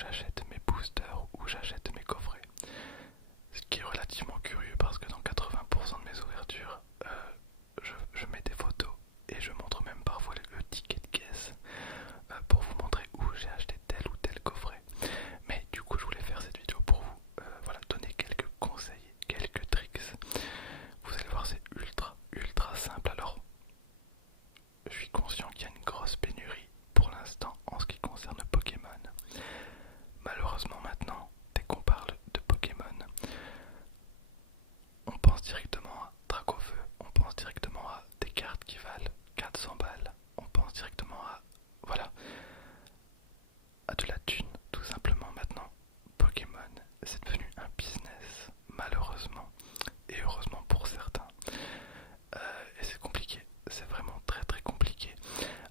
j'achète mes boosters, où j'achète mes coffrets. Ce qui est relativement curieux parce que dans 80% de mes ouvertures, je mets des photos et je montre même parfois le ticket de caisse pour vous montrer où j'ai acheté tel ou tel coffret. Mais du coup je voulais faire cette vidéo pour vous donner quelques conseils, quelques tricks. Vous allez voir, c'est ultra simple. Alors je suis conscient qu'il y a une grosse pénurie pour l'instant en ce qui concerne Pokémon. Malheureusement maintenant, dès qu'on parle de Pokémon, on pense directement à Dracofeu, on pense directement à des cartes qui valent 400 balles, on pense directement à de la thune, tout simplement. Maintenant, Pokémon, c'est devenu un business, malheureusement, et heureusement pour certains. Et c'est compliqué, c'est vraiment très compliqué.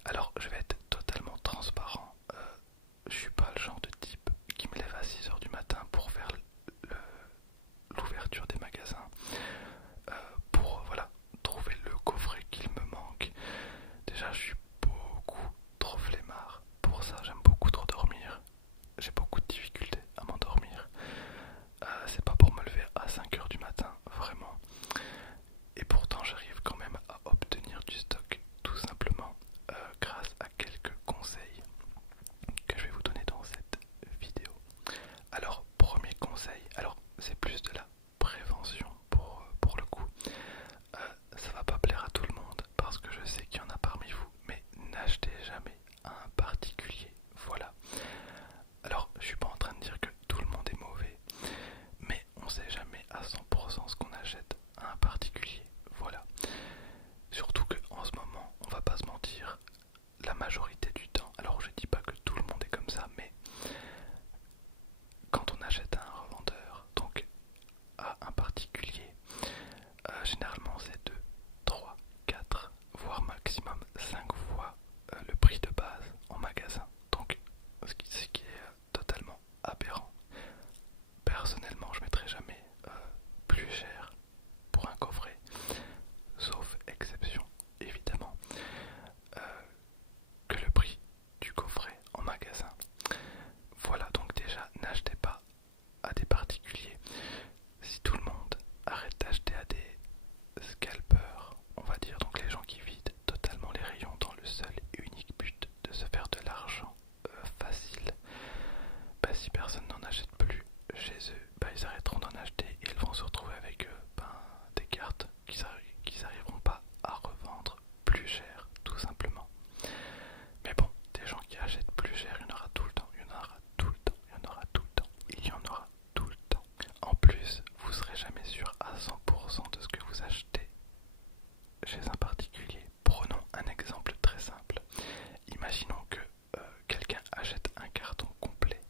Alors, je vais être totalement transparent. Je suis pas le genre de type qui me lève à 6 h du matin pour faire l'ouverture des magasins, pour trouver le coffret qu'il me manque. Déjà, je suis beaucoup trop flemmard pour ça. J'aime beaucoup trop dormir. J'ai beaucoup de difficultés à m'endormir. C'est pas pour me lever à 5 h du matin, vraiment. Et pourtant, j'arrive quand même à obtenir du stock, tout simplement grâce à quelques conseils que je vais vous donner dans cette vidéo. Alors, premier conseil, c'est plus de la prévention pour le coup. Ça va pas plaire à tout le monde parce que je sais qu'il y en a parmi vous, mais n'achetez jamais à un particulier. Voilà. Alors, je suis pas en train de dire que tout le monde est mauvais, mais on sait jamais à 100% ce qu'on achète à un particulier. Voilà. Surtout qu'en ce moment, on va pas se mentir, la majorité du temps, alors je dis pas que tout le monde est comme ça, mais quand on achète à un revendeur, donc à un particulier, généralement c'est 2, 3, 4, voire maximum 5 fois le prix de base en magasin. Donc ce qui est totalement aberrant. Personnellement, je mettrai jamais plus cher pour un coffret, sauf exception évidemment, que le prix du coffret en magasin. Voilà, donc déjà n'achetez pas à des particuliers. Si tout le monde arrête d'acheter à des scalpers, on va dire, donc les gens qui vident totalement les rayons dans le seul et unique but de se faire de l'argent facile, si personne n'en achète plus chez eux, ils arrêteront d'en acheter et ils vont se retrouver avec des cartes qu'ils n'arriveront pas à revendre plus cher, tout simplement. Mais bon, des gens qui achètent plus cher, il y en aura tout le temps, il y en aura tout le temps, il y en aura tout le temps, il y en aura tout le temps. En plus, vous serez jamais sûr à 100% de ce que vous achetez chez un particulier. Prenons un exemple très simple. Imaginons que quelqu'un achète un carton complet,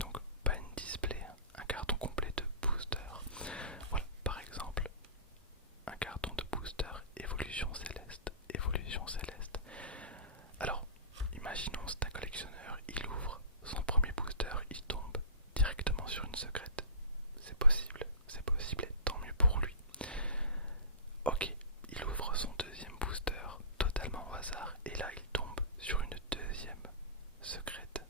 donc pas une display, hein, un carton complet de booster. Voilà, par exemple, un carton de booster Évolution Céleste. Alors, imaginons c'est un collectionneur, il ouvre son premier booster, il tombe directement sur une secrète. C'est possible et tant mieux pour lui. Ok, il ouvre son deuxième booster totalement au hasard et là il tombe sur une deuxième secrète.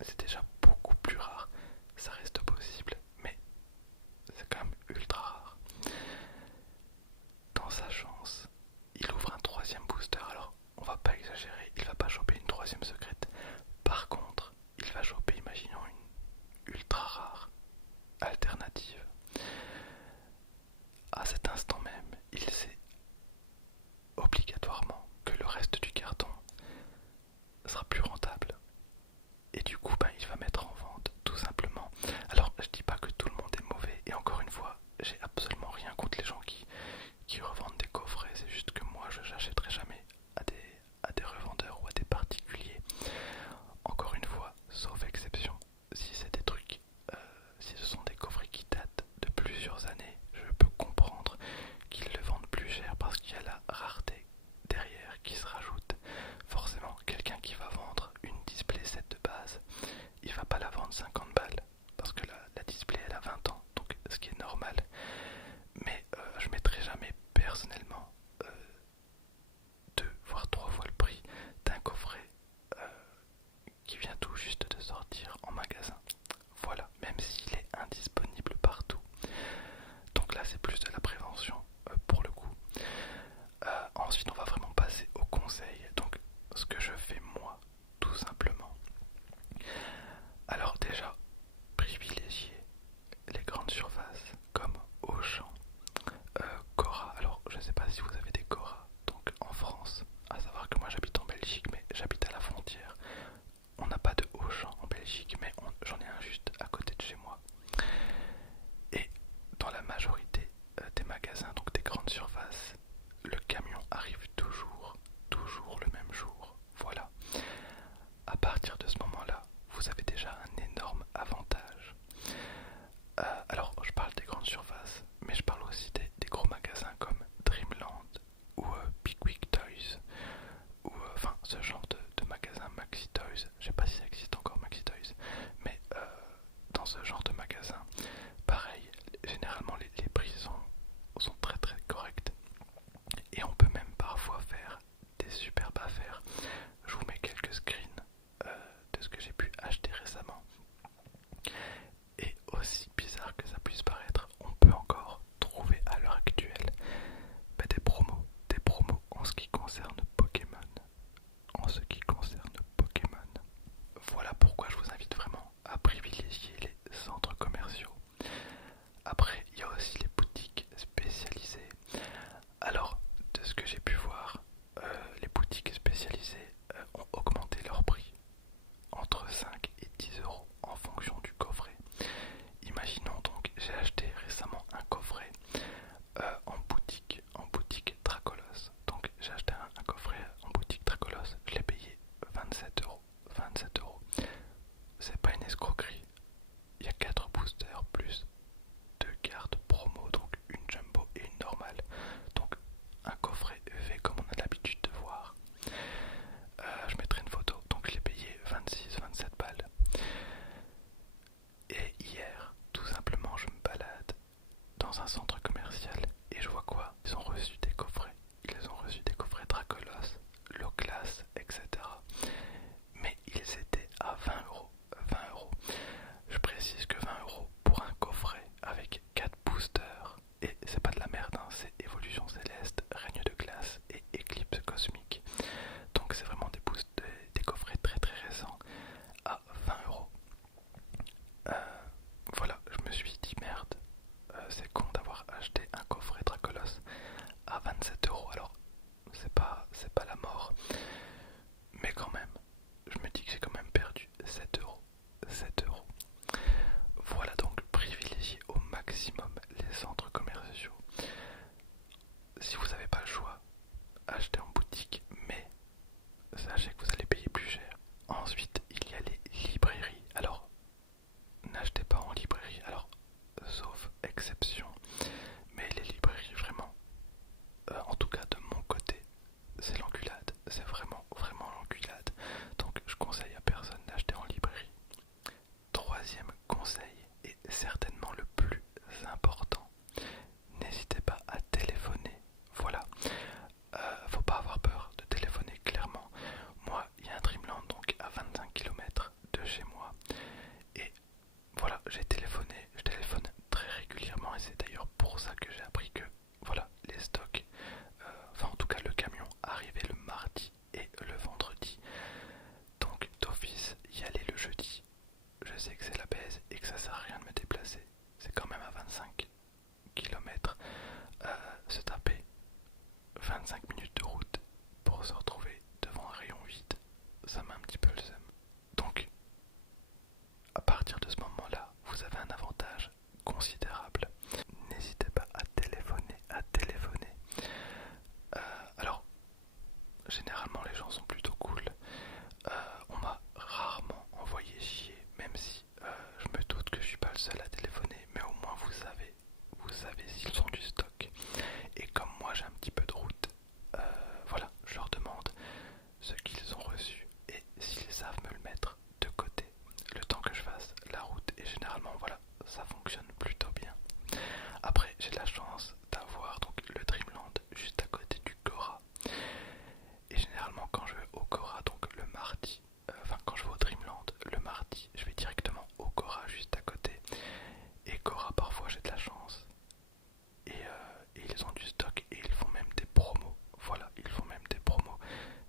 C'est déjà beaucoup plus rare, ça reste possible, mais c'est quand même ultra rare. Dans sa chance, il ouvre un troisième booster. Alors, on va pas exagérer, il va pas choper une troisième secrète. Par contre, il va choper, imaginons, une ultra rare. 27 €. Alors c'est pas la mort, mais quand même, je me dis que j'ai quand même perdu 7 euros. 7 euros. Voilà, donc privilégiez au maximum les centres commerciaux. Si vous n'avez pas le choix, achetez en boutique, mais sachez que vous allez payer plus cher. Ensuite, il y a les librairies. Alors, n'achetez pas en librairie, alors, sauf exception, mais les librairies, vraiment, en tout cas de mon côté, c'est l'enculade. C'est vraiment, vraiment l'enculade. Donc, je conseille à personne d'acheter en librairie. Troisième conseil, et certainement le plus important, n'hésitez pas à téléphoner. Voilà, faut pas avoir peur de téléphoner clairement. Moi, il y a un Dreamland donc à 25 km de chez moi. Et voilà, j'ai téléphoné, je téléphone très régulièrement et c'est d'ailleurs pour ça que j'ai appris que voilà, les stocks, enfin en tout cas le camion arrivait le mardi et le vendredi. Donc d'office, y aller le jeudi. Je sais que c'est la baisse et que ça sert à rien de me déplacer. C'est quand même à 25 km. Se taper 25 minutes de route pour se retrouver devant un rayon vide, ça m'a un petit peu le seum. Donc, à partir de ce moment-là, vous avez un avantage considérable. N'hésitez pas à téléphoner, à téléphoner. Alors, généralement les gens sont plutôt cool. On m'a rarement envoyé chier, même si je me doute que je suis pas le seul à téléphoner, mais au moins vous savez s'ils ont du stock. Et comme moi j'ai un petit peu de route, voilà, je leur demande ce qu'ils ont reçu et s'ils savent me le mettre de côté le temps que je fasse la route. Et généralement voilà, ça fonctionne plutôt bien. Après j'ai la chance d'avoir donc le Dreamland juste à côté du Cora. Et généralement quand je vais au Cora, donc le mardi, enfin quand je vais au Dreamland le mardi, je vais directement au Cora juste à côté. Et Cora, parfois j'ai de la chance et ils ont du stock et ils font même des promos. Voilà, ils font même des promos.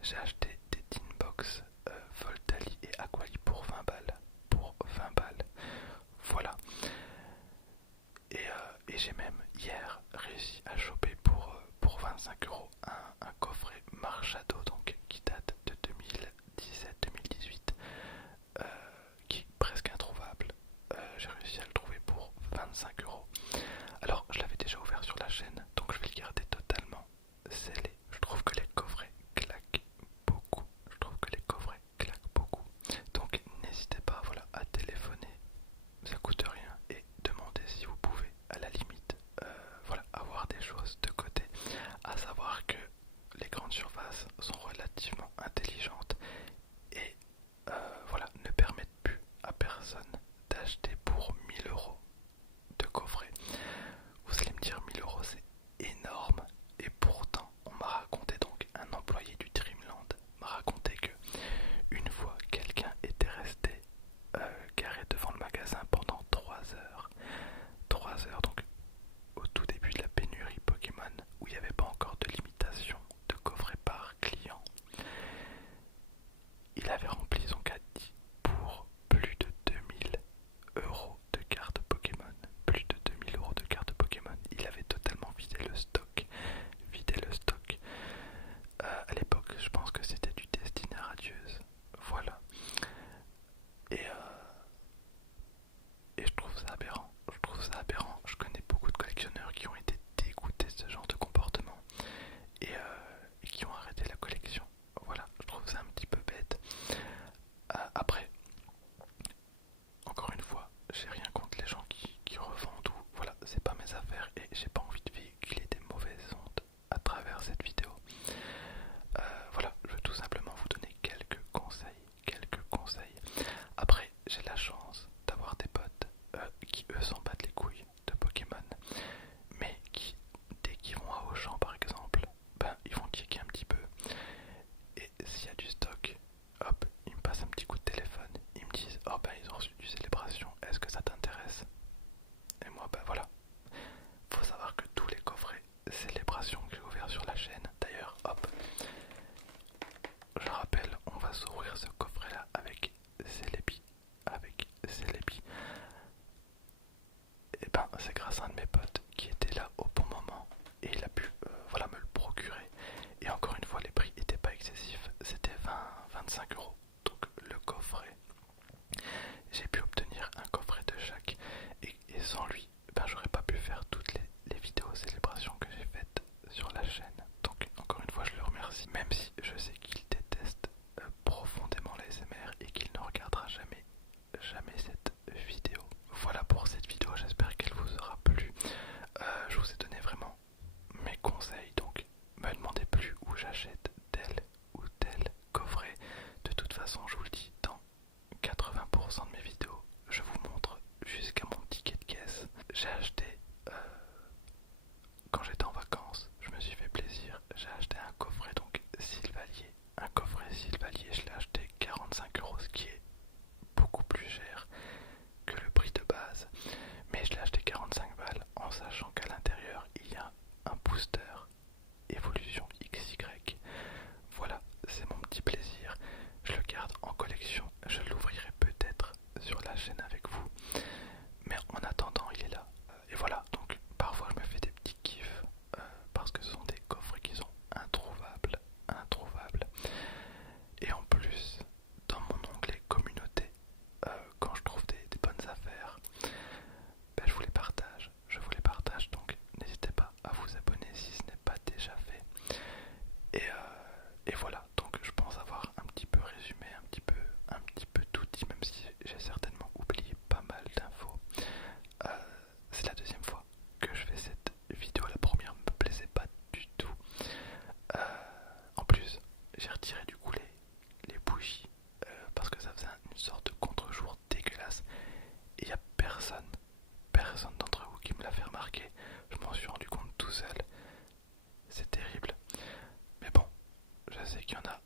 J'ai acheté des Tinbox Voltali et Aquali pour 20 balles. Pour 20 balles. Voilà. Et j'ai même hier réussi à choper pour 25 € un coffret Marchado donc, qui date de 2017-2018, qui est presque introuvable. J'ai réussi à le trouver pour 25 €. Alors je l'avais déjà ouvert sur la chaîne, donc je vais le garder totalement scellé. Je trouve que les coffrets claquent beaucoup. Je trouve que les coffrets claquent beaucoup. Donc n'hésitez pas, voilà, à téléphoner. Ça coûte rien et demandez si vous pouvez. À la limite, voilà, avoir des choses de côté. À savoir que les grandes surfaces sont relativement intelligentes et voilà, ne permettent plus à personne d'acheter pour 1000 € de coffret. Vous allez me dire 1000 € c'est énorme et pourtant on m'a raconté, donc un employé du Dreamland m'a raconté que une fois quelqu'un était resté garé devant le magasin pendant 3 heures. 3 heures, donc au tout début de la pénurie Pokémon où il n'y avait pas encore de limitation de coffret par client. Il avait rempli son caddie pour plus de 2000 € de cartes Pokémon. Plus de 2000 € de cartes Pokémon. Il avait totalement vidé le stock. Vidé le stock. À l'époque, je pense que c'était du Destiné Radieuse. Voilà. Et, et je trouve ça aberrant. Je trouve ça aberrant. Je connais beaucoup de collectionneurs qui ont été dégoûtés de ce genre de comportement et qui ont arrêté la collection. Voilà, je trouve ça un petit peu bête. Après, encore une fois, j'ai rien contre les gens qui revendent ou voilà, c'est pas mes affaires et j'ai pas envie de véhiculer des mauvaises ondes à travers cette vidéo. Voilà, je veux tout simplement vous donner quelques conseils, quelques conseils. Après, j'ai la chance d'avoir des potes qui eux s'en battent les couilles de Pokémon, mais qui, dès qu'ils vont à Auchan par exemple, ben ils vont checker un petit peu. Et s'il y a du stock, hop, ils me passent un petit coup de téléphone. Ils me disent, oh ben ils ont reçu du Célébration, est-ce que ça t'intéresse? Et moi, ben voilà. Faut savoir que tous les coffrets Célébration que j'ai ouverts sur la chaîne, d'ailleurs, hop, je rappelle, on va s'ouvrir ce coffret-là avec Célébi. Avec Célébi. Et ben c'est grâce à un de mes potes qui était là au bon moment et il a pu voilà, me le j'ai acheté, quand j'étais en vacances, je me suis fait plaisir, j'ai acheté un coffret donc Sylvalier. Un coffret Sylvalier, je l'ai acheté 45 €, ce qui est beaucoup plus cher que le prix de base. Mais je l'ai acheté 45 balles en sachant qu'à l'intérieur il y a un booster Evolution XY. Voilà, c'est mon petit plaisir. Je le garde en collection. Je l'ouvrirai peut-être sur la chaîne avec vous. Mais en attendant, il est là. Et voilà, donc parfois je me fais des petits kiffs parce que ce sont des coffrets qui sont introuvables. Introuvables. Et en plus, dans mon onglet communauté, quand je trouve des bonnes affaires, ben, je vous les partage. Je vous les partage, donc n'hésitez pas à vous abonner si ce n'est pas déjà fait. Et voilà, donc je pense avoir un petit peu résumé, un petit peu tout dit, même si j'ai certainement oublié pas mal d'infos. C'est la deuxième fois que je fais cette vidéo. La première me plaisait pas du tout. En plus, j'ai retiré du coup les bougies parce que ça faisait une sorte de contre-jour dégueulasse. Et il n'y a personne d'entre vous qui me l'a fait remarquer. Je m'en suis rendu compte tout seul. C'est terrible. Mais bon, je sais qu'il y en a